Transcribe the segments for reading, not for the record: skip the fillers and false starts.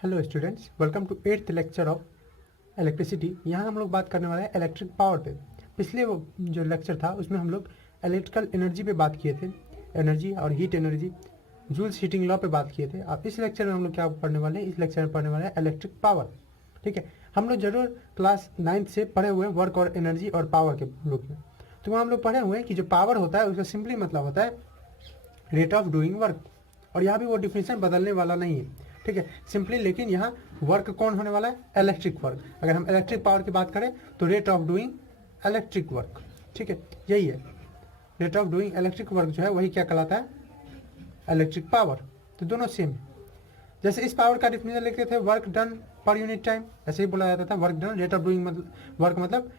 Hello students, welcome to 8th lecture of electricity. यहाँ हम लोग बात करने वाले हैं इलेक्ट्रिक पावर पे। पिछले वो जो लेक्चर था उसमें हम लोग इलेक्ट्रिकल एनर्जी पे बात किए थे, एनर्जी और heat energy, joules heating law पे बात किए थे। अब इस लेक्चर में हम लोग क्या पढ़ने वाले हैं, इस लेक्चर में पढ़ने वाले हैं इलेक्ट्रिक पावर। ठीक है, हम लोग जरूर क्लास 9th से पढ़े हुए हैं वर्क और एनर्जी और पावर के रूप में। तो वहाँ हम लोग पढ़े हुए हैं कि जो पावर होता है उसका सिंपली मतलब होता है रेट ऑफ डूइंग वर्क, और यहाँ भी वो डिफिनेशन बदलने वाला नहीं है। ठीक है, सिंपली, लेकिन यहाँ वर्क कौन होने वाला है, इलेक्ट्रिक वर्क। अगर हम इलेक्ट्रिक पावर की बात करें तो rate of doing electric work. ठीक है, यही है rate of doing electric work, जो है वही क्या कहलाता है, इलेक्ट्रिक पावर। तो दोनों सेम है। जैसे इस पावर का डिफिनेशन लिखते थे work done per unit time, ऐसे ही बोला जाता था work done. Rate of doing मतलब वर्क मतलब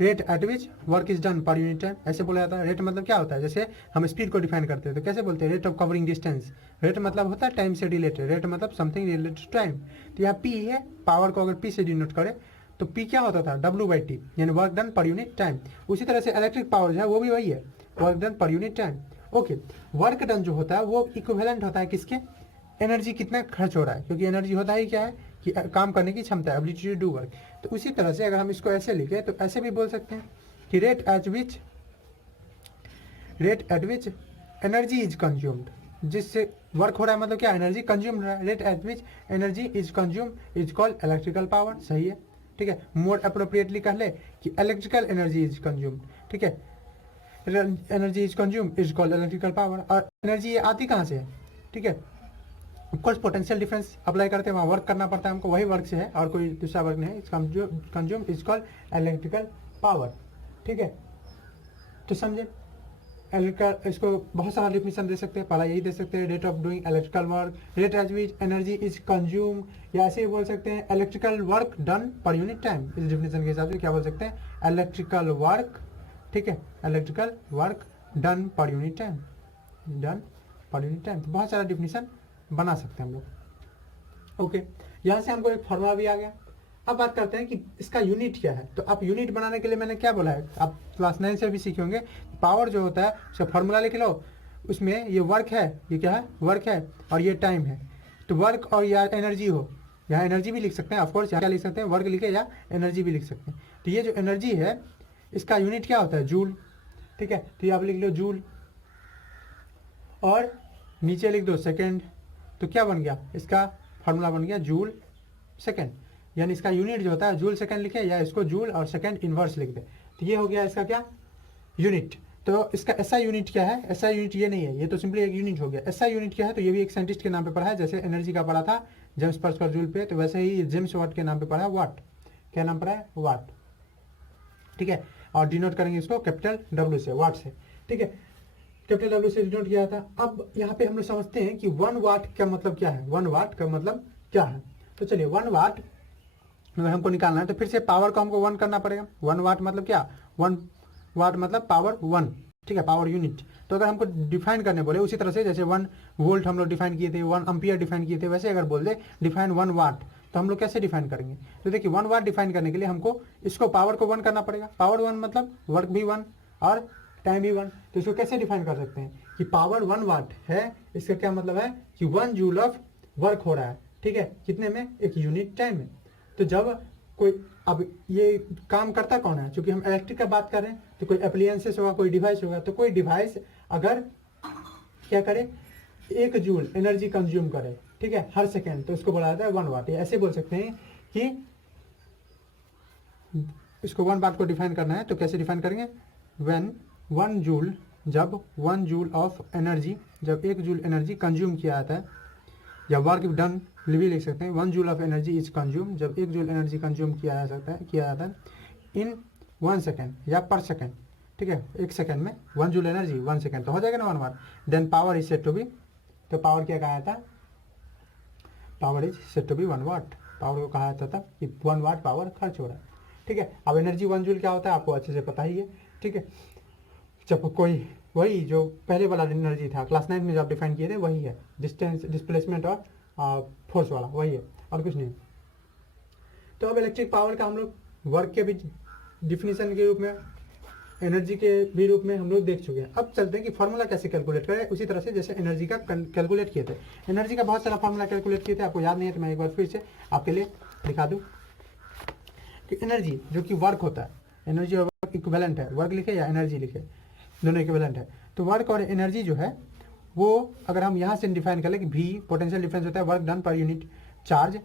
rate at which work is done per unit time, ऐसे बोला जाता है। रेट मतलब क्या होता है, जैसे हम स्पीड को डिफाइन करते हैं तो कैसे बोलते हैं, rate of covering distance. Rate मतलब होता है टाइम से रिलेटेड, रेट मतलब समथिंग रिलेटेड टू टाइम। तो यहाँ पी है, पावर को अगर पी से डिनोट करें तो पी क्या होता था, W/T, यानी work done per unit time. उसी तरह से इलेक्ट्रिक पावर जो है वो भी वही है, work done per unit time. Okay, work done जो होता है वो इक्विवेलेंट होता है किसके, एनर्जी कितना खर्च हो रहा है, क्योंकि एनर्जी होता ही क्या है कि काम करने की क्षमता है, एबिलिटी टू डू वर्क। तो उसी तरह से अगर हम इसको ऐसे लिखें तो ऐसे भी बोल सकते हैं कि rate at which energy is consumed, जिससे वर्क हो रहा है मतलब क्या, एनर्जी कंज्यूम हो रहा है। Rate at which energy is consume is called electrical power. सही है, ठीक है। मोर अप्रोप्रिएटली कह ले कि इलेक्ट्रिकल एनर्जी इज कंज्यूम्ड। ठीक है, energy is consume is called electrical power. और एनर्जी ये आती कहाँ से है, ठीक है, ऑफकोर्स पोटेंशियल डिफरेंस अप्लाई करते हैं, वहाँ वर्क करना पड़ता है हमको, वही वर्क से है और कोई दूसरा वर्क नहीं है। Consume is called electrical power. ठीक है, तो समझे इलेक्ट्रिकल, इसको बहुत सारा डिफिनेशन दे सकते हैं। पहला यही दे सकते हैं, rate of doing electrical work, rate at which energy is consume, या ऐसे ही बोल सकते हैं electrical work done per unit time. इस डिफिनेशन के हिसाब से क्या बोल सकते हैं, इलेक्ट्रिकल वर्क, ठीक है, electrical work done per unit time, done per unit time. तो बहुत सारा डिफिनेशन बना सकते हैं हम लोग। ओके, यहाँ से हमको एक फॉर्मूला भी आ गया। अब बात करते हैं कि इसका यूनिट क्या है। तो आप यूनिट बनाने के लिए मैंने क्या बोला है, आप क्लास 9 से भी सीखे होंगे, पावर जो होता है उसका फॉर्मूला लिख लो, उसमें ये वर्क है, ये क्या है, वर्क है, और ये टाइम है। तो वर्क और या एनर्जी हो, यहाँ एनर्जी भी लिख सकते हैं ऑफकोर्स, यहाँ क्या लिख सकते हैं, वर्क लिखे या एनर्जी भी लिख सकते हैं। तो ये जो एनर्जी है इसका यूनिट क्या होता है, जूल। ठीक है, तो ये आप लिख लो जूल, और नीचे लिख दो सेकेंड। तो क्या बन गया, इसका फॉर्मूला बन गया जूल सेकेंड, यानी इसका यूनिट जो होता है जूल सेकेंड लिखे, या इसको जूल और सेकेंड इनवर्स लिख दे। तो ये हो गया इसका क्या, यूनिट। तो इसका ऐसा यूनिट क्या है, ऐसा यूनिट ये नहीं है, ये तो सिंपली एक यूनिट हो गया। ऐसा यूनिट क्या है, तो ये भी एक साइंटिस्ट के नाम पे पढ़ा है, जैसे एनर्जी का पढ़ा था जेम्स पर्सकल जूल पे, तो वैसे ही जेम्स वाट के नाम पे पढ़ा है, वाट। क्या नाम पढ़ा है, वाट। ठीक है, और डिनोट करेंगे इसको कैपिटल W से, वाट से। ठीक है, कैपिटल W से डिनोट किया था। अब यहाँ पे हम लोग समझते हैं कि 1 वाट का मतलब क्या है, 1 वाट का मतलब क्या है। तो चलिए 1 वाट अगर हमको निकालना है तो फिर से पावर को हमको 1 करना पड़ेगा। 1 वाट मतलब क्या, 1 वाट मतलब पावर 1, ठीक है, पावर यूनिट। तो अगर हमको डिफाइन करने बोले उसी तरह से, जैसे 1 वोल्ट हम लोग डिफाइन किए थे, 1 एम्पियर डिफाइन किए थे, वैसे अगर बोल दे डिफाइन 1 वाट, तो हम लोग कैसे डिफाइन करेंगे। तो देखिए 1 वाट डिफाइन करने के लिए हमको इसको पावर को 1 करना पड़ेगा। पावर 1 मतलब वर्क भी 1 और टाइम भी 1। तो इसको कैसे डिफाइन कर सकते हैं कि पावर 1 वाट है, इसका क्या मतलब है कि 1 जूल ऑफ वर्क हो रहा है। ठीक है, कितने में, एक यूनिट टाइम में। तो जब कोई, अब ये काम करता कौन है, क्योंकि हम इलेक्ट्रिक का बात कर रहे हैं, तो कोई अप्लायंसेस होगा, कोई डिवाइस होगा। तो कोई डिवाइस अगर क्या करे, 1 जूल एनर्जी कंज्यूम करे, ठीक है, हर सेकेंड, तो उसको बोला जाता है 1 वाट। ऐसे बोल सकते हैं कि इसको 1 वाट को डिफाइन करना है तो कैसे डिफाइन करेंगे, व्हेन 1 जूल, जब 1 जूल ऑफ एनर्जी, जब 1 जूल एनर्जी कंज्यूम किया जाता है, या वर्क डन भी लिख सकते हैं, 1 joule of energy is consume, जब 1 जूल एनर्जी कंज्यूम किया जाता है इन 1 सेकेंड या पर सेकेंड। ठीक है, 1 सेकेंड में 1 जूल एनर्जी, 1 सेकेंड तो हो जाएगा ना 1 watt. Then power is said to be, तो पावर क्या कहा जाता, power is said to be 1 watt. Power को कहा जाता था कि 1 वाट पावर खर्च हो रहा है। ठीक है, अब एनर्जी 1 जूल क्या होता है आपको अच्छे से पता ही है। ठीक है, जब कोई, वही जो पहले वाला एनर्जी था क्लास 9 में जो आप डिफाइन किए थे वही है, डिस्टेंस, डिस्प्लेसमेंट और फोर्स वाला, वही है और कुछ नहीं। तो अब इलेक्ट्रिक पावर का हम लोग वर्क के भी डिफिनीशन के रूप में एनर्जी के भी रूप में हम लोग देख चुके हैं। अब चलते हैं कि फार्मूला कैसे कैलकुलेट करें, उसी तरह से जैसे एनर्जी का कैलकुलेट किए थे। एनर्जी का बहुत सारा फार्मूला कैलकुलेट किए थे, आपको याद नहीं है तो मैं एक बार फिर से आपके लिए दिखा दूँ कि एनर्जी जो कि वर्क होता है, एनर्जी और वर्क इक्विवेलेंट है, वर्क लिखे या एनर्जी लिखे दोनों इक्विवेलेंट है। तो वर्क और एनर्जी जो है वो अगर हम यहाँ से डिफाइन कर ले कि भी पोटेंशियल डिफरेंस होता है work done per unit charge,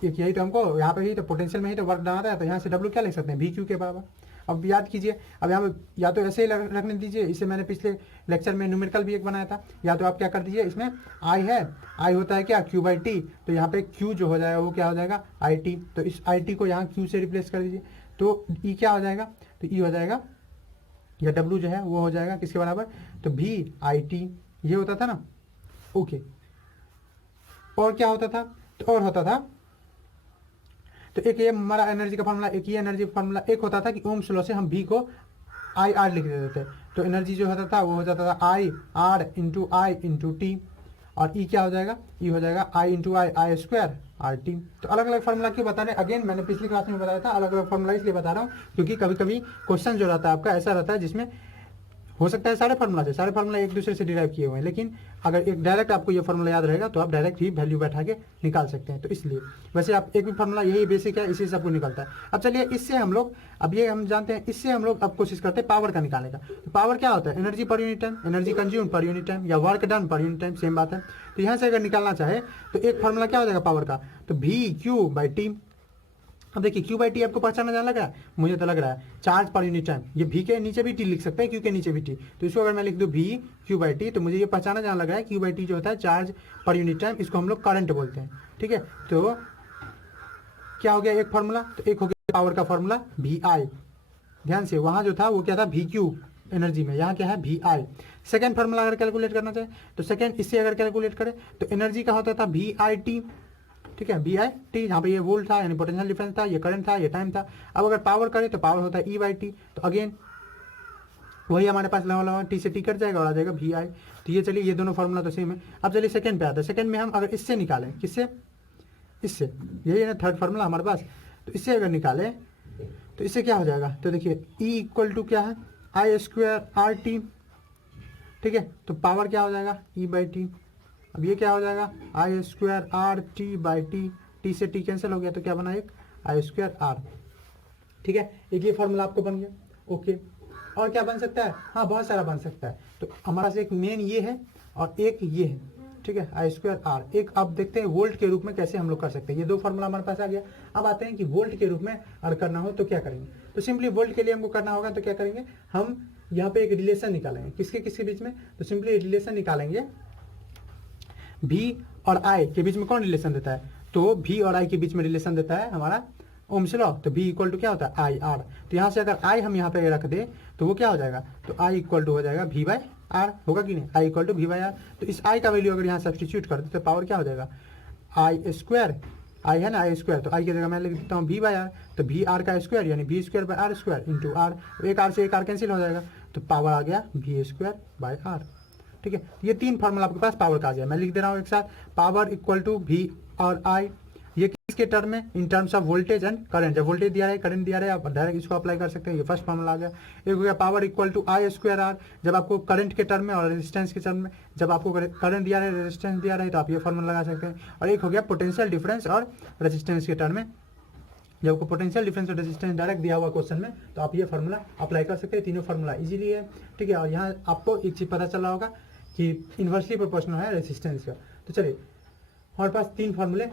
एक यही तो हमको यहाँ पे ही तो पोटेंशियल में ही तो वर्क डन आता है, तो यहाँ से डब्ल्यू क्या लिख सकते हैं, भी क्यू के बराबर। अब याद कीजिए, अब यहाँ पे या तो ऐसे ही रखने दीजिए, इसे मैंने पिछले लेक्चर में न्यूमेरिकल भी एक बनाया था, या तो आप क्या कर दीजिए, इसमें आई है, आई होता है क्या क्यू बाई टी, तो यहाँ पे क्यू जो हो जाएगा वो क्या हो जाएगा आई टी, तो इस आई टी को यहाँ क्यू से रिप्लेस कर दीजिए, तो ई क्या हो जाएगा, तो ई हो जाएगा या डब्ल्यू जो है वो हो जाएगा किसके बराबर, तो भी आई टी, ये होता था ना, ओके। और क्या होता था, तो और होता था, तो एक ये हमारा एनर्जी का फार्मूला, एक ये एनर्जी का फार्मूला, एक होता था कि ओम्स लॉ से हम भी को आई आर लिख देते थे, तो एनर्जी जो होता था वो हो जाता था आई आर इंटू टी, और ई क्या हो जाएगा, ई हो जाएगा आई इंटू आई स्क्वायर आर टी। तो अलग अलग फार्मूला क्यों बता रहे हैं, अगेन मैंने पिछली क्लास में बताया था, अलग अलग फार्मूला इसलिए बता रहा हूँ क्योंकि कभी कभी क्वेश्चन जो रहता है आपका ऐसा रहता है जिसमें हो सकता है सारे फार्मूला एक दूसरे से डिराइव किए हुए हैं, लेकिन अगर एक डायरेक्ट आपको ये फार्मूला याद रहेगा तो आप डायरेक्ट ही वैल्यू बैठा के निकाल सकते हैं। तो इसलिए वैसे आप एक भी फार्मूला यही बेसिक है, इसी से सबको निकलता है। अब चलिए इससे हम लोग, अब ये हम जानते हैं, इससे हम लोग अब कोशिश करते हैं पावर का निकालने का। तो पावर क्या होता है, energy per unit time, energy consume per unit time, या work done per unit time, same बात है। तो यहाँ से अगर निकालना चाहे तो एक फार्मूला क्या हो जाएगा पावर का, तो भी क्यू बाई टी। अब देखिए क्यू बाई टी आपको पहचाना जाने लग रहा है, मुझे तो लग रहा है चार्ज पर यूनिट टाइम, ये भी के नीचे भी टी लिख सकते हैं, क्यू के नीचे भी टी, तो इसको अगर मैं लिख दूँ भी क्यू बाई टी, तो मुझे ये पहचाना जाने लग रहा है क्यू बाई टी जो होता है चार्ज पर यूनिट टाइम, इसको हम लोग करंट बोलते हैं, ठीक है। तो क्या हो गया एक फार्मूला, तो एक हो गया पावर का फार्मूला भी आई, ध्यान से वहाँ जो था वो क्या था भी क्यू एनर्जी में, यहाँ क्या है भी आई। सेकेंड फार्मूला अगर कैलकुलेट करना चाहे तो सेकेंड इससे अगर कैलकुलेट करें तो एनर्जी का होता था भी आई टी, ठीक है, बी आई टी, जहाँ पे ये वोल्ट था यानी पोटेंशियल डिफरेंस था, ये करंट था, ये टाइम था। अब अगर पावर करें तो पावर होता है ई बाई टी, तो अगेन वही हमारे पास लगा टी से टी कट जाएगा और आ जाएगा वी आई। तो ये चलिए ये दोनों फार्मूला तो सेम है। अब चलिए सेकंड पे आता है, सेकंड में हम अगर इससे निकालें, किससे, इससे, यही है ना थर्ड फार्मूला हमारे पास, तो इससे अगर निकालें तो इससे क्या हो जाएगा, तो देखिए ई इक्वल टू क्या है आई स्क्वायर आर टी, ठीक है, तो पावर क्या हो जाएगा ई बाई टी। अब ये क्या हो जाएगा I square R T by T, T से टी कैंसिल हो गया तो क्या बना एक आई स्क्वायर आर, ठीक है। एक ये फॉर्मूला आपको बन गया, ओके। और क्या बन सकता है, हाँ बहुत सारा बन सकता है। तो हमारा से एक मेन ये है और एक ये है, ठीक है, आई स्क्वायर आर। एक अब देखते हैं वोल्ट के रूप में कैसे हम लोग कर सकते हैं, ये दो फार्मूला हमारे पास आ गया। अब आते हैं कि वोल्ट के रूप में अगर करना हो तो क्या करेंगे, तो सिंपली वोल्ट के लिए हमको करना होगा तो क्या करेंगे, हम यहाँ पे एक रिलेशन निकालेंगे, किसके किसके बीच में, तो सिंपली रिलेशन निकालेंगे भी और आई के बीच में। कौन रिलेशन देता है, तो भी और आई के बीच में रिलेशन देता है हमारा ओम्स लॉ, तो भी इक्वल टू क्या होता है आई आर। तो यहाँ से अगर आई हम यहाँ पे रख दे तो वो क्या हो जाएगा, तो आई इक्वल टू हो जाएगा भी बाई आर, होगा कि नहीं, आई इक्वल टू भी बाई आर। तो इस आई का वैल्यू अगर यहाँ सब्सटीट्यूट कर दे तो पावर क्या हो जाएगा आई स्क्वायर, आई है ना आई स्क्वायर, तो आई की जगह मैं लिख देता हूँ भी बाई आर, तो भी आर का स्क्वायर यानी B square by R square into R, एक आर से एक आर कैंसिल हो जाएगा, तो पावर आ गया भी स्क्वायर बाई आर, ठीक है। ये तीन फार्मूला आपके पास पावर का आ गया, मैं लिख दे रहा हूँ एक साथ, पावर इक्वल टू भी और आई, ये किसके टर्म में, in terms of voltage and current, जब वोल्टेज दिया है करंट दिया है आप डायरेक्ट इसको अप्लाई कर सकते हैं, ये फर्स्ट फार्मूला आ गया। एक हो गया power equal to I square R, जब आपको करंट के टर्म में और रेजिस्टेंस के टर्म में, जब आपको करंट दिया है रेजिस्टेंस दिया है तो आप ये फार्मूला लगा सकते हैं। और एक हो गया पोटेंशियल डिफरेंस और रेजिस्टेंस के टर्म में, जब आपको पोटेंशियल डिफरेंस और रेजिस्टेंस डायरेक्ट दिया हुआ क्वेश्चन में तो आप ये फार्मूला अप्लाई कर सकते हैं। तीनों फार्मूला इजीली है, ठीक है। और यहाँ आपको एक चीज़ पता चला होगा कि इन्वर्सली प्रोपोर्शनल है रेजिस्टेंस का। तो चलिए हमारे पास तीन फार्मूले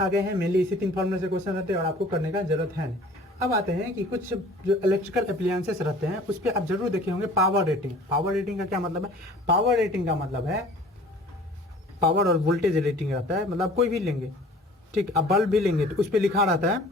आ गए हैं, मेनली इसी तीन फार्मूले से क्वेश्चन रहते हैं और आपको करने का जरूरत है नहीं। अब आते हैं कि कुछ जो इलेक्ट्रिकल अप्लायंसेस रहते हैं उस पर आप जरूर देखे होंगे पावर रेटिंग। पावर रेटिंग का क्या मतलब है, पावर रेटिंग का मतलब है पावर और वोल्टेज रेटिंग रहता है, मतलब कोई भी लेंगे, ठीक, अब बल्ब भी लेंगे तो उस पर लिखा रहता है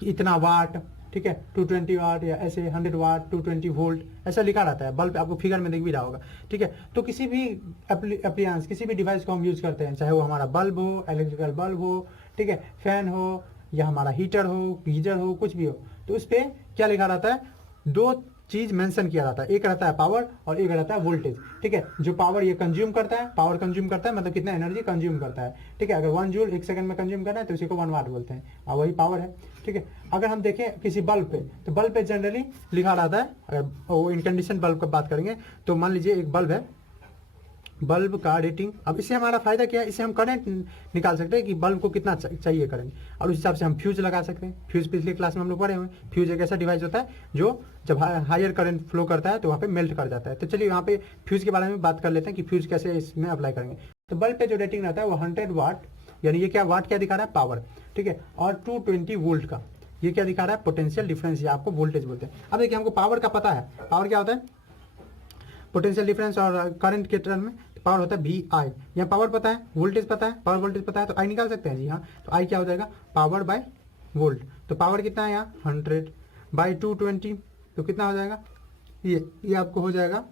कि इतना वाट, ठीक है, 220 वाट या ऐसे 100 वाट 220 वोल्ट ऐसा लिखा रहता है। बल्ब आपको फिगर में दिख भी रहा होगा, ठीक है। तो किसी भी अप्लायंस किसी भी डिवाइस को हम यूज करते हैं, चाहे वो हमारा बल्ब हो, इलेक्ट्रिकल बल्ब हो, ठीक है, फैन हो या हमारा हीटर हो, गीजर हो, कुछ भी हो, तो उस पर क्या लिखा रहता है, दो चीज मेंशन किया जाता है, एक रहता है पावर और एक रहता है वोल्टेज, ठीक है। जो पावर ये कंज्यूम करता है, पावर कंज्यूम करता है मतलब कितना एनर्जी कंज्यूम करता है, ठीक है। अगर 1 जूल 1 सेकंड में कंज्यूम करना है तो उसी को 1 वाट बोलते हैं, और वही पावर है, ठीक है। अगर हम देखें किसी बल्ब पे, तो बल्ब पे जनरली लिखा रहता है, अगर वो इनकंडीशन बल्ब का बात करेंगे तो मान लीजिए एक बल्ब है, बल्ब का रेटिंग, अब इससे हमारा फायदा क्या है, इससे हम करंट निकाल सकते हैं कि बल्ब को कितना चाहिए करंट, और उस हिसाब से हम फ्यूज लगा सकते हैं। फ्यूज पिछले क्लास में हम लोग पढ़े हुए हैं, फ्यूज एक ऐसा डिवाइस होता है जो जब हायर करंट फ्लो करता है तो वहाँ पे मेल्ट कर जाता है। तो चलिए यहाँ पे फ्यूज के बारे में बात कर लेते हैं कि फ्यूज कैसे इसमें अप्लाई करेंगे। तो बल्ब पे जो रेटिंग रहता है वो 100 वाट, यानी ये क्या वाट क्या दिखा रहा है, पावर, ठीक है, और 220 वोल्ट का ये क्या दिखा रहा है, पोटेंशियल डिफरेंस, या आपको वोल्टेज बोलते हैं। अब देखिए हमको पावर का पता है, पावर क्या होता है, पोटेंशियल डिफरेंस और करंट के टर्म में पावर होता है वी आई। यहाँ पावर पता है, वोल्टेज पता है, पावर वोल्टेज पता है, तो आई निकाल सकते हैं जी हाँ। तो आई क्या हो जाएगा, पावर बाय वोल्ट। तो पावर कितना है यहाँ 100 बाई 220, तो कितना हो जाएगा, ये आपको हो जाएगा,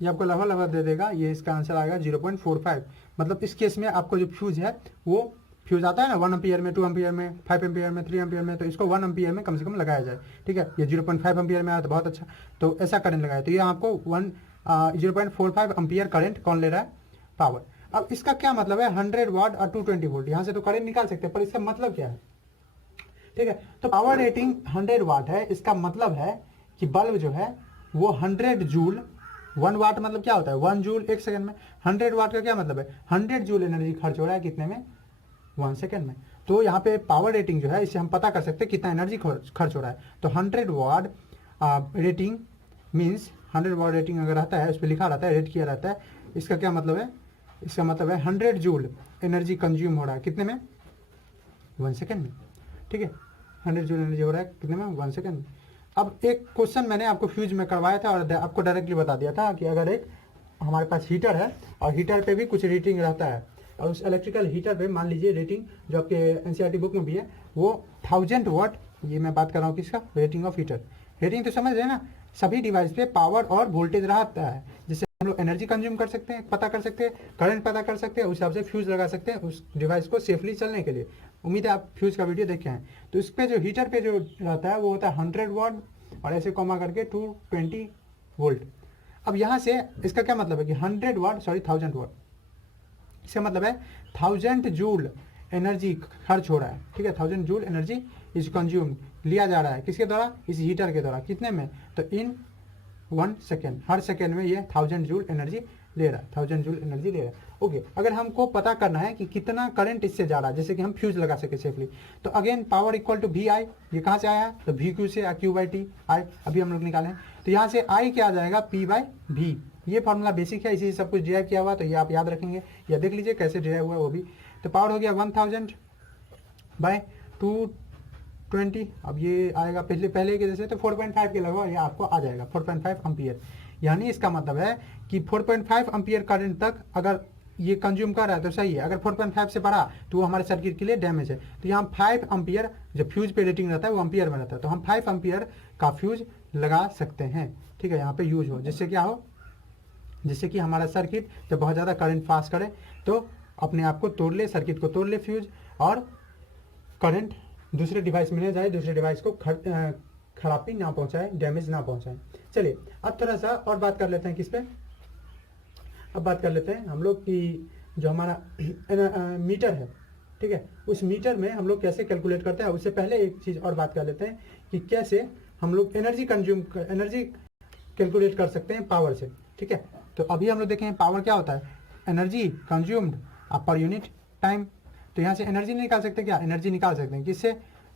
ये आपको लगभग दे देगा, ये इसका आंसर आएगा 0.45। मतलब इस केस में आपको जो फ्यूज है वो फ्यूज आता है ना 1 एम्पियर में, 2 एम्पियर में, 5 एम्पियर में, 3 एम्पियर में, तो इसको 1 एम्पियर में कम से कम लगाया जाए, ठीक है। ये 0.5 एम्पियर में आया तो बहुत अच्छा, तो ऐसा करंट लगाया, तो ये आपको 0.45 एम्पियर करंट कौन ले रहा है, पावर। अब इसका क्या मतलब है, 100 वाट और 220 वोल्ट, यहाँ से तो करंट निकाल सकते हैं, पर इसका मतलब क्या है, ठीक है। तो पावर रेटिंग 100 वाट है, इसका मतलब है कि बल्ब जो है वो 100 जूल, 1 वाट मतलब क्या होता है 1 जूल 1 सेकंड में, 100 वाट का क्या मतलब है 100 जूल एनर्जी खर्च हो रहा है कितने में, 1 सेकंड में। तो यहाँ पे पावर रेटिंग जो है इससे हम पता कर सकते हैं कितना एनर्जी खर्च हो रहा है। तो 100 वाट रेटिंग मीन्स 100 वाट रेटिंग अगर रहता है, उस पर लिखा रहता है, रेट किया रहता है, इसका क्या मतलब है, इसका मतलब है 100 जूल एनर्जी कंज्यूम हो रहा है कितने में, 1 सेकंड में, ठीक है। 100 जूल एनर्जी हो रहा है कितने में, 1 सेकंड में। अब एक क्वेश्चन मैंने आपको फ्यूज में करवाया था और आपको डायरेक्टली बता दिया था कि अगर एक हमारे पास हीटर है और हीटर पे भी कुछ रेटिंग रहता है, और उस इलेक्ट्रिकल हीटर पे मान लीजिए रेटिंग जो आपके एनसीईआरटी बुक में भी है वो 1000 वाट, ये मैं बात कर रहा हूँ किसका, रेटिंग ऑफ हीटर। रेटिंग तो समझ रहे हैं ना, सभी डिवाइस पे पावर और वोल्टेज रहता है, जिससे हम लोग एनर्जी कंज्यूम कर सकते हैं, पता कर सकते हैं, करंट पता कर सकते हैं, उस हिसाब से फ्यूज लगा सकते हैं उस डिवाइस को सेफली चलने के लिए। उम्मीद है आप फ्यूज का वीडियो देखे हैं। तो इस पे जो हीटर पे जो रहता है वो होता है 100 वाट और ऐसे कॉमा करके 220 वोल्ट। अब यहाँ से इसका क्या मतलब है कि 100 वाट सॉरी 1000 वाट, इसका मतलब है 1000 जूल एनर्जी खर्च हो रहा है, ठीक है। 1000 जूल एनर्जी इज कंज्यूम लिया जा रहा है किसके द्वारा, इस हीटर के द्वारा, कितने में, तो इन 1 सेकेंड, हर सेकेंड में ये 1000 जूल एनर्जी ले रहा है, 1000 जूल एनर्जी ले रहा है, ओके। अगर हमको पता करना है कि कितना करंट इससे जा रहा है, जैसे कि हम फ्यूज लगा सके सेफली, तो again power equal to V I, ये कहाँ से आया है, तो वी क्यू से, क्यू बाई टी आई अभी हम लोग निकाले हैं। तो यहाँ से आई क्या आ जाएगा, पी बाई वी, ये फॉर्मूला बेसिक है, इसी से सब कुछ डिराइव किया हुआ, तो ये आप याद रखेंगे या देख लीजिए कैसे डिराइव हुआ है वो भी। तो पावर हो गया 1000 बाय 220, अब ये आएगा पहले के जैसे, तो 4.5 के लगभग ये आपको आ जाएगा 4.5 एम्पियर। यानी इसका मतलब है कि 4.5 एम्पियर करंट तक अगर ये कंज्यूम कर रहा है तो सही है, अगर 4.5 से बढ़ा तो वो हमारे सर्किट के लिए डैमेज है। तो यहाँ 5 एम्पियर जब फ्यूज पे रेटिंग रहता है वो एम्पियर में रहता है, तो हम 5 एम्पियर का फ्यूज लगा सकते हैं, ठीक है, यहाँ पे यूज हो, जिससे क्या हो, जिससे कि हमारा सर्किट जब बहुत ज़्यादा करंट पास करे तो अपने आप को तोड़ ले, सर्किट को तोड़ ले फ्यूज, और करंट दूसरे डिवाइस में न जाए, दूसरे डिवाइस को खराबी ना पहुंचाए, डैमेज ना पहुंचाए। चलिए अब थोड़ा सा और बात कर लेते हैं किस पे, अब बात कर लेते हैं हम लोग कि जो हमारा मीटर है, ठीक है, उस मीटर में हम लोग कैसे कैलकुलेट करते हैं। उससे पहले एक चीज़ और बात कर लेते हैं कि कैसे हम लोग एनर्जी कैलकुलेट कर सकते हैं पावर से, ठीक है। तो अभी हम लोग देखें पावर क्या होता है, एनर्जी कंज्यूम्ड पर यूनिट टाइम। तो यहाँ से एनर्जी नहीं निकाल सकते, क्या एनर्जी निकाल सकते हैं किससे,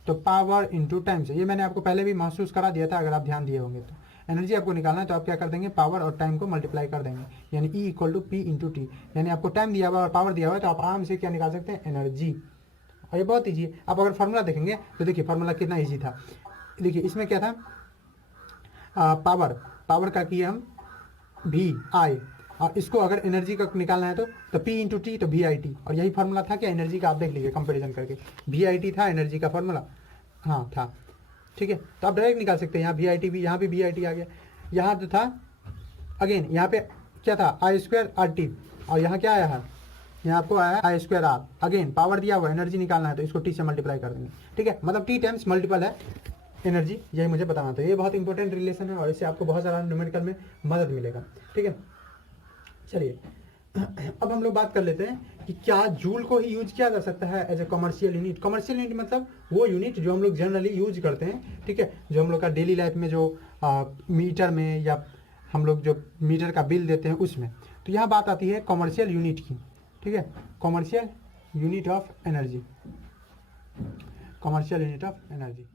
तो पावर इंटू टाइम से। ये मैंने आपको पहले भी महसूस करा दिया था, अगर आप ध्यान दिए होंगे तो। एनर्जी आपको निकालना है तो आप क्या कर देंगे, पावर और टाइम को मल्टीप्लाई कर देंगे, यानी E equal to P into T. यानी आपको टाइम दिया हुआ और पावर दिया हुआ है तो आप आराम से क्या निकाल सकते हैं, एनर्जी। और ये बहुत ईजी है, आप अगर फार्मूला देखेंगे तो देखिए फार्मूला कितना ईजी था। देखिए इसमें क्या था, पावर का किए हम वी आई, और इसको अगर एनर्जी का निकालना है तो P इंटू टी, तो VIT। और यही फार्मूला था क्या एनर्जी का, आप देख लीजिए कंपैरिजन करके, VIT था एनर्जी का फार्मूला, हाँ था, ठीक है। तो आप डायरेक्ट निकाल सकते हैं, यहाँ VIT भी, यहाँ भी VIT आ गया। यहाँ जो था अगेन यहाँ पे क्या था, I² RT, और यहाँ क्या आया है, यहाँ आपको आया है I² R। अगेन पावर दिया हुआ, एनर्जी निकालना है तो इसको T से मल्टीप्लाई कर देंगे, ठीक है। मतलब T टाइम्स मल्टीपल है एनर्जी, यही मुझे बताना था। ये बहुत इंपॉर्टेंट रिलेशन है और इससे आपको बहुत सारा न्यूमेरिकल में मदद मिलेगा। ठीक है, चलिए अब हम लोग बात कर लेते हैं कि क्या जूल को ही यूज किया जा सकता है as a commercial unit. Commercial unit मतलब वो यूनिट जो हम लोग जनरली यूज करते हैं, ठीक है, जो हम लोग का डेली लाइफ में जो मीटर में या हम लोग जो मीटर का बिल देते हैं उसमें। तो यहाँ बात आती है कमर्शियल यूनिट की। ठीक है, commercial unit of energy, commercial unit of energy.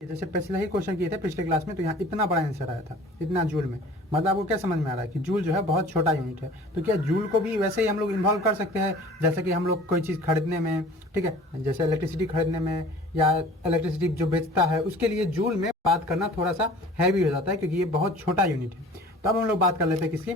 जैसे पिछले ही क्वेश्चन किए थे पिछले क्लास में, तो यहाँ इतना बड़ा आंसर आया था, इतना जूल में। मतलब आपको क्या समझ में आ रहा है कि जूल जो है बहुत छोटा यूनिट है। तो क्या जूल को भी वैसे ही हम लोग इन्वॉल्व कर सकते हैं, जैसे कि हम लोग कोई चीज़ खरीदने में, ठीक है, जैसे इलेक्ट्रिसिटी खरीदने में या इलेक्ट्रिसिटी जो बेचता है उसके लिए जूल में बात करना थोड़ा सा हैवी हो जाता है, क्योंकि ये बहुत छोटा यूनिट है। तो अब हम लोग बात कर लेते हैं किसकी,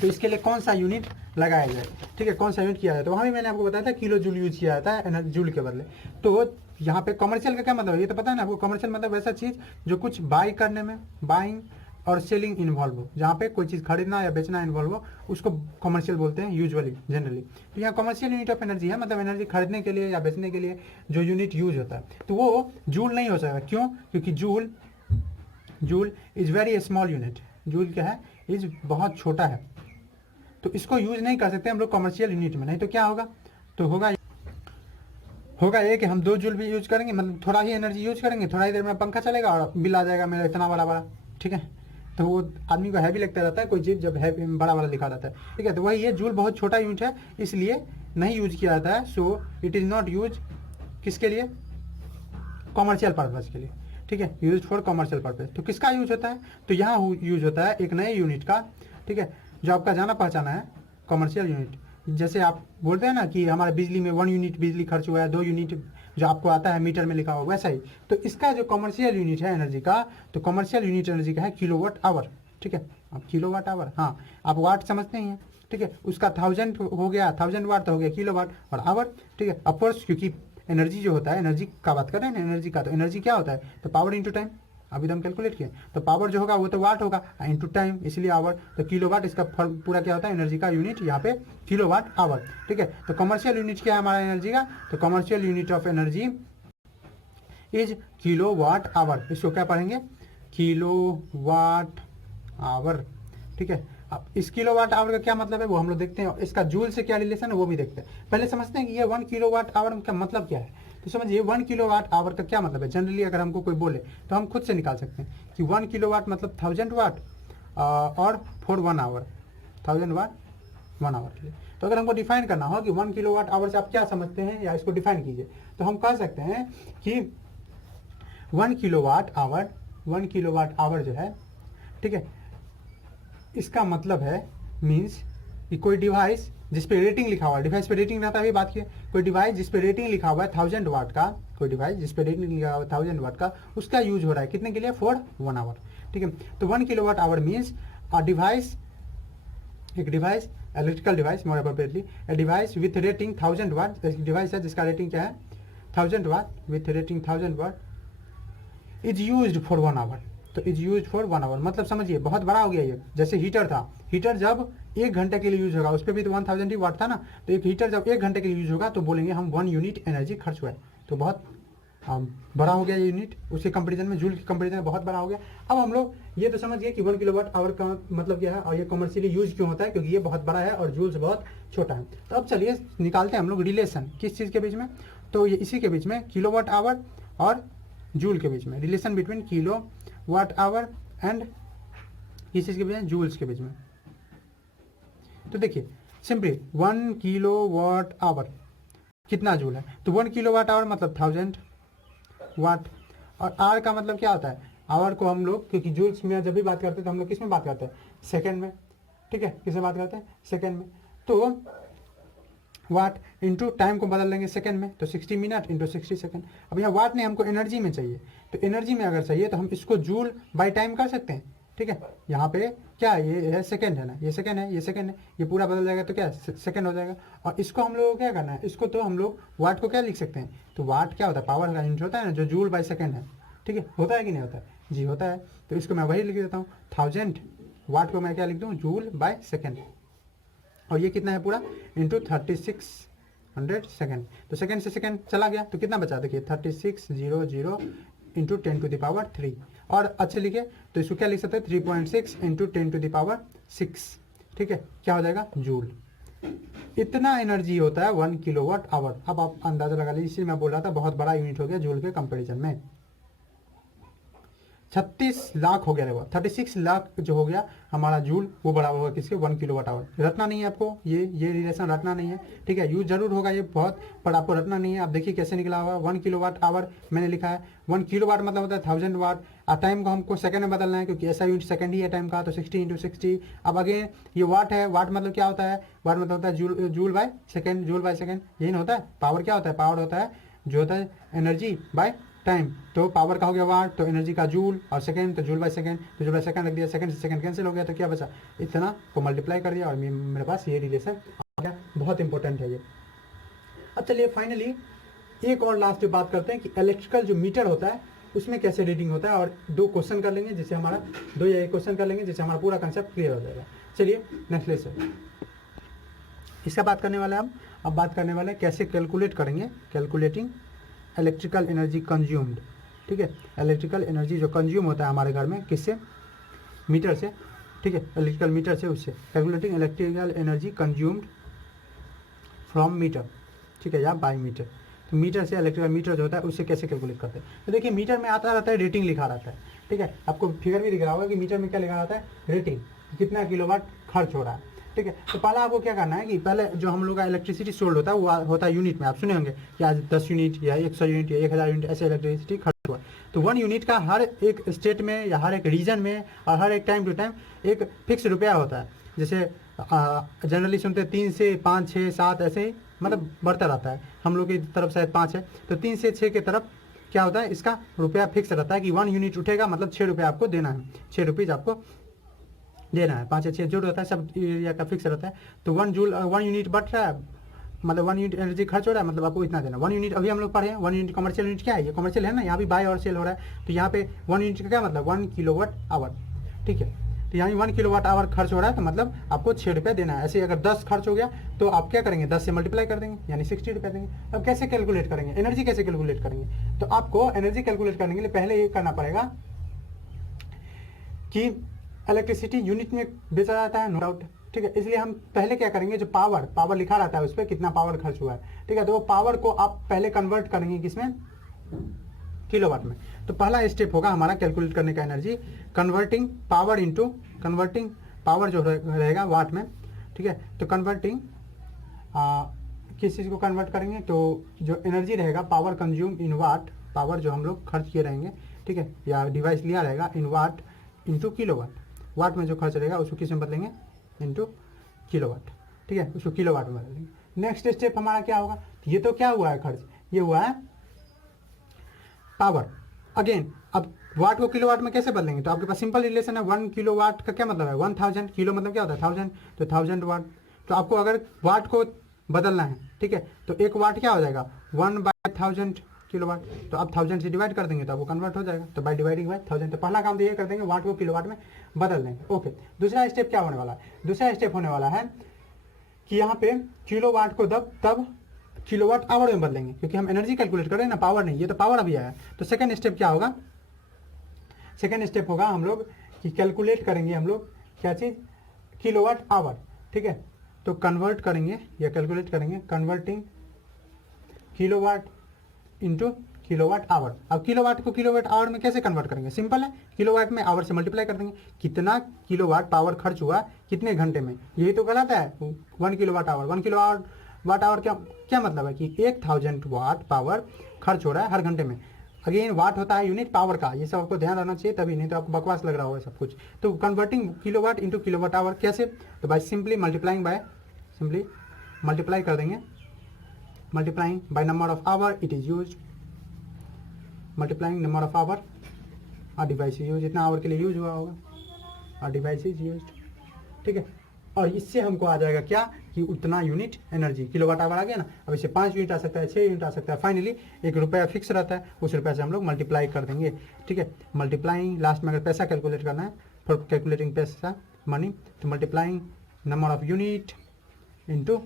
तो इसके लिए कौन सा यूनिट लगाया जाए। ठीक है, कौन सा यूनिट किया जाए, तो वहाँ भी मैंने आपको बताया था किलो जूल यूज किया जाता है जूल के बदले। तो यहाँ पे कमर्शियल का क्या मतलब है, ये तो पता है ना आपको। कमर्शियल मतलब वैसा चीज़ जो कुछ बाई करने में, बाइंग और सेलिंग इन्वॉल्व हो, जहाँ पे कोई चीज़ खरीदना या बेचना इन्वॉल्व हो, उसको कमर्शियल बोलते हैं यूजुअली, जनरली। तो यहाँ कमर्शियल यूनिट ऑफ एनर्जी है, मतलब एनर्जी खरीदने के लिए या बेचने के लिए जो यूनिट यूज होता है, तो वो जूल नहीं हो सकता। क्यों? क्योंकि joule is very small unit. Joule क्या है, इज बहुत छोटा है, तो इसको यूज नहीं कर सकते हम लोग कमर्शियल यूनिट में। नहीं तो क्या होगा, तो होगा ये कि हम 2 जूल भी यूज करेंगे, मतलब थोड़ा ही एनर्जी यूज करेंगे, थोड़ा ही देर में पंखा चलेगा और बिल आ जाएगा मेरा इतना बड़ा बड़ा। ठीक है, तो वो आदमी को हैवी लगता रहता है कोई चीज़ जब हैवी बड़ा बड़ा लिखा रहता है। ठीक है, तो वही ये जूल बहुत छोटा यूनिट है, इसलिए नहीं यूज किया जाता है। So it is not use किसके लिए, कॉमर्शियल पर्पज़ के लिए। ठीक है, यूज फॉर कॉमर्शियल पर्पज़। तो किसका यूज होता है, तो यहाँ यूज होता है एक नए यूनिट का। ठीक है, जो आपका जाना पहचाना है कॉमर्शियल यूनिट। जैसे आप बोलते हैं ना कि हमारे बिजली में 1 यूनिट बिजली खर्च हुआ है, 2 यूनिट जो आपको आता है मीटर में लिखा हुआ, वैसा ही। तो इसका जो कॉमर्शियल यूनिट है एनर्जी का, तो कॉमर्शियल यूनिट एनर्जी का है किलोवाट आवर। ठीक है, अब किलोवाट आवर, हाँ आप वाट समझते ही हैं। ठीक है, उसका 1000 हो गया, 1000 वाट तो हो गया किलोवाट, और आवर। ठीक है, ऑफकोर्स क्योंकि एनर्जी जो होता है, एनर्जी का बात कर रहे हैं ना, एनर्जी का, तो एनर्जी क्या होता है, तो पावर इंटू टाइम। अभी तो हम कैलकुलेट किए, तो पावर जो होगा वो तो वाट होगा इंटू टाइम, इसलिए आवर। तो किलोवाट इसका पूरा क्या होता है, एनर्जी का यूनिट यहाँ पे किलोवाट आवर। ठीक है, तो कमर्शियल यूनिट क्या है हमारा एनर्जी का, तो commercial unit of energy is kilowatt hour. इसको क्या पढ़ेंगे, किलोवाट आवर। ठीक है, अब इस किलोवाट आवर का क्या मतलब है वो हम लोग देखते हैं, इसका जूल से क्या रिलेशन है वो भी देखते हैं। पहले समझते हैं कि ये 1 किलोवाट आवर का मतलब क्या है। तो समझिए 1 किलोवाट आवर का क्या मतलब है। जनरली अगर हमको कोई बोले तो हम खुद से निकाल सकते हैं कि 1 किलोवाट मतलब 1000 वाट और फॉर 1 आवर, 1000 वाट 1 आवर के लिए। तो अगर हमको डिफाइन करना हो कि 1 किलोवाट आवर से आप क्या समझते हैं या इसको डिफाइन कीजिए, तो हम कह सकते हैं कि 1 किलोवाट आवर जो है, ठीक है, इसका मतलब है मीन्स कि कोई डिवाइस जिस पे रेटिंग लिखा हुआ है, डिवाइस पे रेटिंग रहता है, अभी बात किए, कोई डिवाइस जिस पे रेटिंग लिखा हुआ है 1000 वाट का, कोई डिवाइस जिस पे रेटिंग लिखा हुआ है 1000 वाट का, उसका यूज हो रहा है कितने के लिए, फॉर 1 आवर। ठीक है, तो 1 kilowatt hour means a device, एक device, electrical device more appropriately, a device with rating 1000 watt, एक डिवाइस है जिसका रेटिंग क्या है 1000 watt, with rating 1000 watt is used for 1 hour. तो इज यूज फॉर 1 आवर मतलब समझिए बहुत बड़ा हो गया ये। जैसे हीटर था, हीटर जब 1 घंटे के लिए यूज होगा, उस पर भी तो 1000 ही वाट था ना, तो एक हीटर जब 1 घंटे के लिए यूज होगा तो बोलेंगे हम 1 यूनिट एनर्जी खर्च हुआ है। तो बहुत बड़ा हो गया ये यूनिट, उसके कंपेरिजन में, जूल के कंपेरिजन में बहुत बड़ा हो गया। अब हम लोग ये तो समझ गए कि 1 किलोवाट आवर का मतलब क्या है और ये कमर्शियली यूज क्यों होता है, क्योंकि ये बहुत बड़ा है और जूल्स बहुत छोटा है। तो अब चलिए निकालते हैं हम लोग रिलेशन किस चीज़ के बीच में, तो ये इसी के बीच में, किलोवाट आवर और जूल के बीच में, relation between kilo watt hour and किस चीज़ के बीच में, जूल्स के बीच में। तो देखिए सिंपली 1 किलोवाट आवर कितना जूल है, तो 1 किलोवाट आवर मतलब 1000 वाट, और आर का मतलब क्या होता है, आवर को हम लोग, क्योंकि जूल्स में जब भी बात करते हैं तो हम लोग किस में बात करते हैं, सेकेंड में। ठीक है, किस में बात करते हैं, सेकेंड में। तो वाट इंटू टाइम को बदल लेंगे सेकंड में, तो 60 मिनट इंटू 60 सेकंड। अब यहाँ वाट नहीं, हमको एनर्जी में चाहिए, तो एनर्जी में अगर चाहिए तो हम इसको जूल बाय टाइम कर सकते हैं। ठीक है, यहाँ पे क्या ये है, सेकंड है ना, ये सेकंड है, ये सेकंड है, ये पूरा बदल जाएगा तो क्या सेकंड हो जाएगा। और इसको हम लोग को क्या करना है, इसको तो हम लोग वाट को क्या लिख सकते हैं, तो वाट क्या होता है, पावर का यूनिट होता है ना, जो जूल बाय सेकंड है। ठीक है, होता है कि नहीं होता है, जी होता है। तो इसको मैं वही लिख देता हूँ, 1000 वाट को मैं क्या लिख दूँ, जूल बाय सेकेंड, और ये कितना है पूरा इंटू 3600 सेकेंड। तो सेकेंड से सेकेंड चला गया तो कितना बचा, देखिए 3600 इंटू 10⁻³ और अच्छे लिखे तो इसको क्या लिख सकते हैं 3.6 इंटू 10⁻6, ठीक है, क्या हो जाएगा जूल। इतना एनर्जी होता है 1 किलोवाट आवर। अब आप अंदाजा लगा लीजिए, इसलिए मैं बोल रहा था बहुत बड़ा यूनिट हो गया जूल के कंपैरिजन में। 36 लाख हो गया, देखो 36 लाख जो हो गया हमारा जूल, वो बराबर होगा किसके 1 किलोवाट आवर। रटना नहीं है आपको, ये रिलेशन रटना नहीं है, ठीक है, यूज जरूर होगा ये बहुत, पर आपको रटना नहीं है। आप देखिए कैसे निकला होगा 1 किलोवाट आवर मैंने लिखा है। 1 किलोवाट मतलब होता है 1000 वाट। टाइम को हमको सेकंड में बदलना है क्योंकि ऐसा यूनिट सेकंड ही है टाइम का, तो 60 इंटू 60। अब अगेन ये वाट है, वाट मतलब क्या होता है, वाट मतलब होता है joule by second, joule by second, यही ना होता है। पावर क्या होता है, पावर होता है जो होता है एनर्जी बाय टाइम, तो पावर का हो गया वाट, तो एनर्जी का जूल, और सेकंड तो जूल बाय सेकंड, तो जूल बाय सेकंड रख दिया, सेकंड से सेकंड कैंसिल हो गया, तो क्या बचा, इतना को मल्टीप्लाई कर दिया और मेरे पास ये रिलेशन आ गया। बहुत इंपॉर्टेंट है ये। अब चलिए फाइनली एक और लास्ट बात करते हैं कि इलेक्ट्रिकल जो मीटर होता है उसमें कैसे रीडिंग होता है, और 2 क्वेश्चन कर लेंगे जिससे हमारा 2 या 1 क्वेश्चन कर लेंगे जिससे हमारा पूरा कंसेप्ट क्लियर हो जाएगा। चलिए नेक्स्ट लेसन इसका बात करने वाले हम। अब बात करने वाले कैसे कैलकुलेट करेंगे, कैलकुलेटिंग इलेक्ट्रिकल एनर्जी कंज्यूम्ड, ठीक है, इलेक्ट्रिकल एनर्जी जो कंज्यूम होता है हमारे घर में किससे, मीटर से, ठीक है, इलेक्ट्रिकल मीटर से, उससे calculating electrical energy consumed from meter, ठीक है, या बाय मीटर। तो मीटर से इलेक्ट्रिकल मीटर जो होता है उससे कैसे कैलकुलेट करते हैं, तो देखिए मीटर में आता रहता है रेटिंग लिखा रहता है, ठीक है, आपको फिगर भी दिख रहा होगा कि मीटर में क्या लिखा रहता है, रेटिंग, कितना किलोवाट खर्च हो रहा है, ठीक है। तो पहले आपको क्या करना है कि पहले जो हम लोग का इलेक्ट्रिसिटी सोल्ड होता है वो होता है यूनिट में। आप सुने होंगे कि आज 10 यूनिट या 100 यूनिट या 1000 यूनिट ऐसे इलेक्ट्रिसिटी खर्च हुआ। तो 1 यूनिट का हर एक स्टेट में या हर एक रीजन में और हर एक टाइम टू टाइम एक फिक्स रुपया होता है। जैसे जनरली सुनते हैं 3 से 5, 6, 7 ऐसे ही मतलब बढ़ता रहता है। हम लोग की तरफ शायद 5 है, तो 3 से 6 की तरफ क्या होता है, इसका रुपया फिक्स रहता है कि 1 यूनिट उठेगा मतलब 6 रुपये आपको देना है, 6 रुपीज़ आपको देना है। 5 या 6 जो रहता है सब एरिया का फिक्स रहता है। तो 1 यूनिट बढ़ रहा है मतलब 1 यूनिट एनर्जी खर्च हो रहा है मतलब आपको इतना देना। 1 यूनिट अभी हम लोग पढ़े हैं 1 यूनिट कमर्शियल यूनिट क्या है, ये कमर्शियल है ना, यहाँ भी बाय और सेल हो रहा है। तो यहाँ पे 1 यूनिट का क्या मतलब 1 किलोवाट आवर, ठीक है। तो यहाँ 1 किलोवाट आवर खर्च हो रहा है तो मतलब आपको 6 रुपये देना है। ऐसे अगर 10 खर्च हो गया तो आप क्या करेंगे 10 से मल्टीप्लाई कर देंगे यानी 60 रुपये देंगे। अब कैसे कैलकुलेट करेंगे एनर्जी, कैसे कैलकुलेट करेंगे, तो आपको एनर्जी कैलकुलेट करने के लिए पहले ये करना पड़ेगा कि इलेक्ट्रिसिटी यूनिट में बेचा जाता है, नो डाउट, ठीक है। इसलिए हम पहले क्या करेंगे, जो पावर लिखा रहता है उस पर कितना पावर खर्च हुआ है, ठीक है, तो वो पावर को आप पहले कन्वर्ट करेंगे किसमें, किलोवाट में। तो पहला स्टेप होगा हमारा कैलकुलेट करने का एनर्जी, कन्वर्टिंग पावर जो रहेगा वाट में, ठीक है। तो कन्वर्टिंग किस चीज़ को कन्वर्ट करेंगे, तो जो एनर्जी रहेगा power consume in watt, power जो हम लोग खर्च किए रहेंगे, ठीक है, या डिवाइस लिया रहेगा इन वाट इंटू किलोवाट, वाट में जो खर्च रहेगा उसको किस में बदलेंगे, इंटू किलोवाट, ठीक है, उसको किलोवाट में बदलेंगे। नेक्स्ट स्टेप हमारा क्या होगा, ये तो क्या हुआ है खर्च, ये हुआ है पावर। अगेन अब वाट को किलोवाट में कैसे बदलेंगे, तो आपके पास सिंपल रिलेशन है। 1 किलोवाट का क्या मतलब है 1000, किलो मतलब क्या होता है 1000, तो 1000 वाट। तो आपको अगर वाट को बदलना है, ठीक है, तो 1 वाट क्या हो जाएगा 1/1000 किलोवाट। तो आप 1000 से डिवाइड कर देंगे तो आपको कन्वर्ट हो जाएगा, तो बाय डिवाइडिंग बाय 1000। तो पहला काम तो ये कर देंगे, वाट को किलोवाट में बदल देंगे। ओके, दूसरा स्टेप क्या होने वाला है, दूसरा स्टेप होने वाला है कि यहाँ पे किलोवाट को तब किलोवाट आवर में बदलेंगे, क्योंकि हम एनर्जी कैलकुलेट कर रहे हैं ना, पावर नहीं, ये तो पावर अभी आया। तो सेकंड स्टेप क्या होगा, सेकंड स्टेप होगा हम लोग कि कैलकुलेट करेंगे हम लोग क्या चीज़, किलोवाट आवर, ठीक है। तो कन्वर्ट करेंगे या कैलकुलेट करेंगे converting kilowatt into kilowatt our. अब किलोवाट को किलोवाट आवर में कैसे कन्वर्ट करेंगे, सिंपल है, किलोवाट में आवर से मल्टीप्लाई कर देंगे, कितना किलोवाट पावर खर्च हुआ कितने घंटे में, यही तो गलत है 1 किलोवाट आवर। 1 किलोवाट आवर क्या मतलब है कि 1000 वाट पावर खर्च हो रहा है हर घंटे में। अगेन वाट होता है यूनिट पावर का, ये सब आपको ध्यान रहना चाहिए, तभी नहीं तो आपको बकवास लग रहा होगा सब कुछ। तो converting kilowatt into kilowatt hour कैसे, तो बाय सिंपली मल्टीप्लाई कर देंगे, multiplying by number of hour it is used, multiplying number of hour और डिवाइस यूज, जितना आवर के लिए यूज हुआ होगा और डिवाइस इज यूज्ड, ठीक है। और इससे हमको आ जाएगा क्या कि उतना यूनिट एनर्जी, किलोवाट आवर आ गया ना। अब इससे 5 यूनिट आ सकता है, 6 यूनिट आ सकता है, फाइनली 1 रुपया फिक्स रहता है, उस रुपये से हम लोग मल्टीप्लाई कर देंगे, ठीक है। मल्टीप्लाइंग लास्ट में अगर पैसा कैलकुलेट करना है फॉर कैलकुलेटिंग पैसा मनी, तो multiplying number of unit into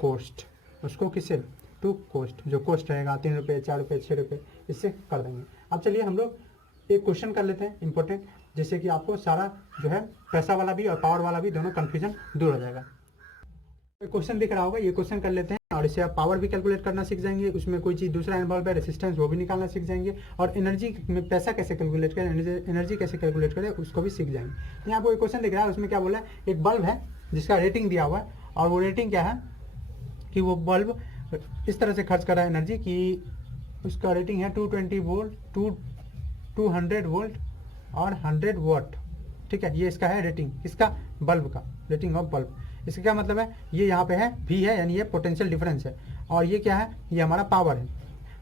cost, उसको किससे टू कॉस्ट, जो कॉस्ट रहेगा 3 रुपये 4 रुपये 6 रुपये इससे कर देंगे। अब चलिए हम लोग एक क्वेश्चन कर लेते हैं इंपॉर्टेंट, जिससे कि आपको सारा जो है पैसा वाला भी और पावर वाला भी दोनों कन्फ्यूजन दूर हो जाएगा। क्वेश्चन दिख रहा होगा, ये क्वेश्चन कर लेते हैं और इससे आप पावर भी कैलकुलेट करना सीख जाएंगे, उसमें कोई चीज़ दूसरा इन्वॉल्व है रेसिस्टेंस वो भी निकालना सीख जाएंगे, और एनर्जी में पैसा कैसे कैलकुलेट करें, एनर्जी कैसे कैलकुलेट करें उसको भी सीख जाएंगे। यहाँ आपको एक क्वेश्चन दिख रहा है, उसमें क्या बोला है, एक बल्ब है जिसका रेटिंग दिया हुआ है, और वो रेटिंग क्या है कि वो बल्ब इस तरह से खर्च कर रहा है एनर्जी कि उसका रेटिंग है 220 वोल्ट 200 वोल्ट और 100 वॉट। ठीक है, ये इसका है रेटिंग, इसका बल्ब का रेटिंग ऑफ बल्ब। इसका क्या मतलब है, ये यहाँ पे है V है, यानी ये पोटेंशियल डिफरेंस है, और ये क्या है, ये हमारा पावर है।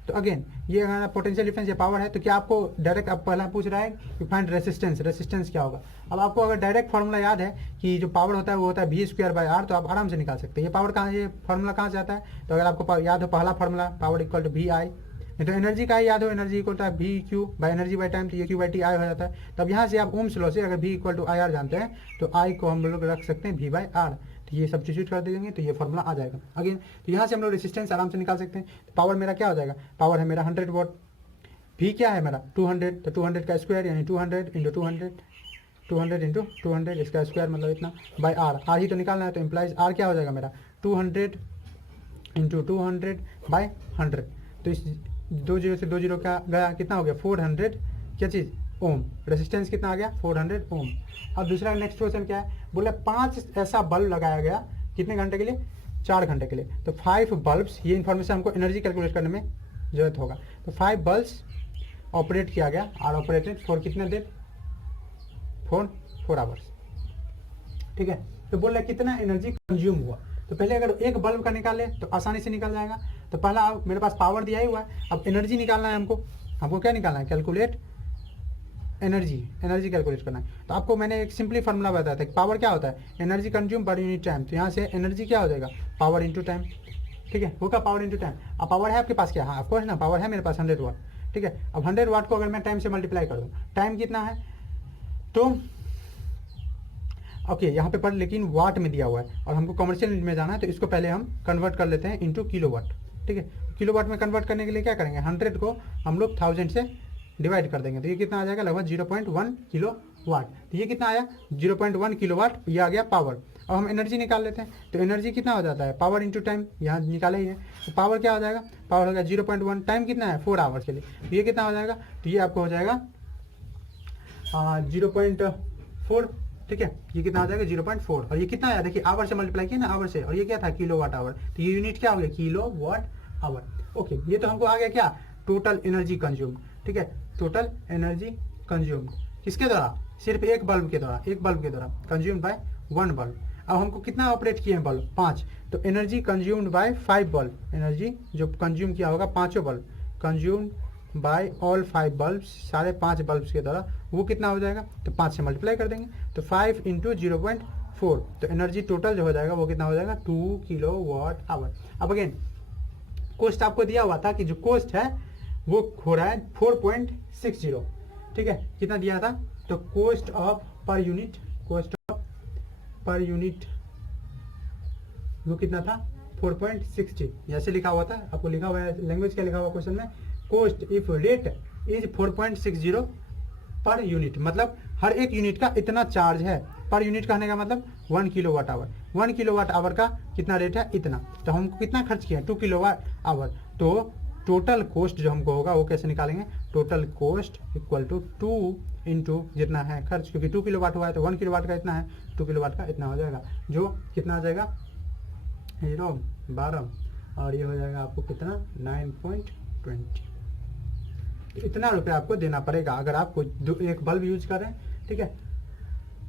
तो अगेन ये हमारा पोटेंशियल डिफरेंस ये पावर है, तो क्या आपको डायरेक्ट अब पहला पूछ रहा है कि फाइंड रेसिस्टेंस, रेसिस्टेंस क्या होगा। अब आपको अगर डायरेक्ट फार्मूला याद है कि जो पावर होता है वो होता है V²/R, तो आप आराम से निकाल सकते हैं। ये पावर कहाँ, ये फार्मूला कहाँ से आता है, तो अगर आपको याद हो पहला formula power equal to VI, नहीं तो एनर्जी का ही याद हो, energy equal to VQ by energy by time, तो ये Q/T I हो जाता है। तब यहाँ से आप ओम्स लॉ से अगर V इक्वल टू IR जानते हैं तो I को हम लोग रख सकते हैं V/R, तो ये सब्स्टिट्यूट कर देंगे तो ये फार्मूला आ जाएगा। अगेन तो यहाँ से हम लोग रेसिस्टेंस आराम से निकाल सकते हैं। तो पावर मेरा क्या हो जाएगा, पावर है मेरा 100 वॉट, V क्या है मेरा 200, तो 200 का स्क्वायर यानी 200 इंटू 200, 200 इंटू 200 इसका स्क्वायर मतलब इतना बाई R ही तो निकालना है, तो इम्प्लाइज R क्या हो जाएगा मेरा 200 इंटू 200 बाई 100, तो इस 20 से 20 का गया कितना हो गया 400 क्या चीज़ ओम, रेसिस्टेंस कितना आ गया 400 ओम। अब दूसरा नेक्स्ट क्वेश्चन क्या है, बोले 5 ऐसा बल्ब लगाया गया कितने घंटे के लिए, 4 घंटे के लिए, तो 5 बल्ब्स, ये इन्फॉर्मेशन हमको एनर्जी कैलकुलेट करने में जरूरत होगा। तो 5 बल्ब्स ऑपरेट किया गया और ऑपरेटेड फॉर कितने देर, 4 आवर्स। ठीक है, तो बोल रहे कितना एनर्जी कंज्यूम हुआ। तो पहले अगर एक बल्ब का निकाले तो आसानी से निकल जाएगा। तो पहला मेरे पास पावर दिया ही हुआ है, अब एनर्जी निकालना है हमको क्या निकालना है, कैलकुलेट एनर्जी कैलकुलेट करना है। तो आपको मैंने एक सिंपली फार्मूला बताया था कि पावर क्या होता है, energy consume per unit time, तो यहाँ से एनर्जी क्या हो जाएगा पावर इंटू टाइम। ठीक है, होगा पावर इंटू टाइम। अब पावर है आपके पास क्या, हाँ ऑफकोर्स ना, पावर है मेरे पास 100 वाट। ठीक है, अब 100 वाट को अगर मैं टाइम से मल्टीप्लाई कर दूँ, टाइम कितना है, तो ओके यहाँ पे पर लेकिन वाट में दिया हुआ है और हमको कमर्शियल में जाना है, तो इसको पहले हम कन्वर्ट कर लेते हैं इंटू किलोवाट। ठीक है, किलोवाट में कन्वर्ट करने के लिए क्या करेंगे, 100 को हम लोग 1000 से डिवाइड कर देंगे, तो ये कितना आ जाएगा लगभग 0.1 किलो वाट। तो ये कितना आया 0.1 किलो वाट, ये आ गया पावर। अब हम एनर्जी निकाल लेते हैं, तो एनर्जी कितना हो जाता है पावर इंटू टाइम, यहाँ निकाले ही है, तो पावर क्या हो जाएगा, पावर हो गया 0.1, टाइम कितना है 4 आवर्स के लिए, तो ये कितना हो जाएगा, तो ये आपको हो जाएगा 0.4। ठीक है, ये कितना आ जाएगा 0.4, और ये कितना आया देखिए आवर से मल्टीप्लाई किया ना, आवर से, और ये क्या था किलो वाट आवर, तो ये यूनिट क्या हो गया किलो वाट आवर। ओके, ये तो हमको आ गया क्या टोटल एनर्जी कंज्यूम। ठीक है, टोटल एनर्जी कंज्यूम किसके द्वारा, सिर्फ एक बल्ब के द्वारा कंज्यूम्ड बाय 1 बल्ब। अब हमको कितना ऑपरेट किए हैं बल्ब 5, तो energy consumed by 5 bulb, energy जो कंज्यूम किया होगा 5 bulb, consumed by all 5 bulbs, सारे 5 बल्ब्स के द्वारा, वो कितना हो जाएगा, तो 5 से मल्टीप्लाई कर देंगे, तो 5 इंटू 0.4, तो एनर्जी टोटल जो हो जाएगा वो कितना हो जाएगा 2 किलो वाट आवर। अब अगेन कोस्ट आपको दिया हुआ था कि जो कोस्ट है वो हो रहा है 4.60। ठीक है, कितना दिया था, तो कोस्ट ऑफ पर यूनिट वो कितना था 4.60, जैसे लिखा हुआ था, आपको लिखा हुआ है लैंग्वेज क्या लिखा हुआ क्वेश्चन में, coast if rate is 4.60 per unit, मतलब हर एक यूनिट का इतना चार्ज है, पर यूनिट कहने का मतलब 1 किलो वाट आवर, 1 किलो वाट आवर का कितना रेट है इतना, तो हमको कितना खर्च किया 2 किलो वाट आवर, तो टोटल कोस्ट जो हमको होगा वो कैसे निकालेंगे, total cost equal to 2 into जितना है खर्च, क्योंकि 2 किलो वाट हुआ है तो 1 किलो वाट का इतना है, 2 किलो वाट का इतना हो जाएगा, जो कितना आ जाएगा 12, और ये हो जाएगा आपको कितना 9.20। इतना रुपया आपको देना पड़ेगा अगर आप एक बल्ब यूज कर रहे हैं। ठीक है,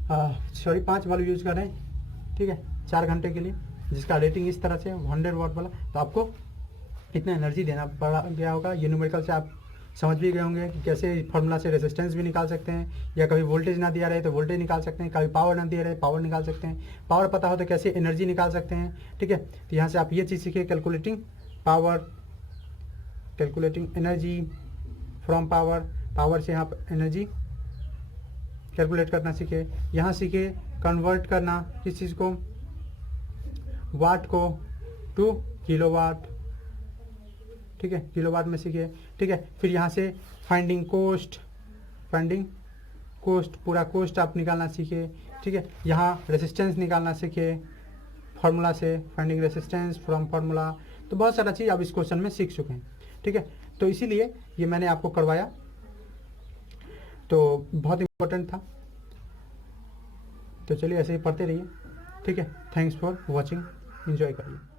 5 बल्ब यूज कर रहे हैं, ठीक है 4 घंटे के लिए, जिसका रेटिंग इस तरह से 100 वाट वाला, तो आपको इतना एनर्जी देना पड़ा गया होगा। ये न्यूमेरिकल से आप समझ भी गए होंगे कि कैसे फार्मूला से रेजिस्टेंस भी निकाल सकते हैं, या कभी वोल्टेज ना दिया रहे तो वोल्टेज निकाल सकते हैं, कभी पावर ना दिया रहे पावर निकाल सकते हैं, पावर पता हो तो कैसे एनर्जी निकाल सकते हैं। ठीक है, तो यहाँ से आप ये चीज़ सीखिए, calculating power, calculating energy from power, power से आप एनर्जी कैलकुलेट करना सीखे। यहाँ सीखे कन्वर्ट करना किस चीज़ को, वाट को टू किलोवाट। ठीक है, किलोवाट में सीखे, ठीक है। फिर यहाँ से फाइंडिंग कोस्ट पूरा कोस्ट आप निकालना सीखे, ठीक है। यहाँ रेसिस्टेंस निकालना सीखे फार्मूला से, फाइंडिंग रेसिस्टेंस फ्रॉम फार्मूला। तो बहुत सारा चीज़ आप इस क्वेश्चन में सीख चुके हैं, ठीक है। तो इसीलिए ये मैंने आपको करवाया, तो बहुत इम्पोर्टेंट था। तो चलिए ऐसे ही पढ़ते रहिए, ठीक है। थैंक्स फॉर वॉचिंग, एंजॉय करिए।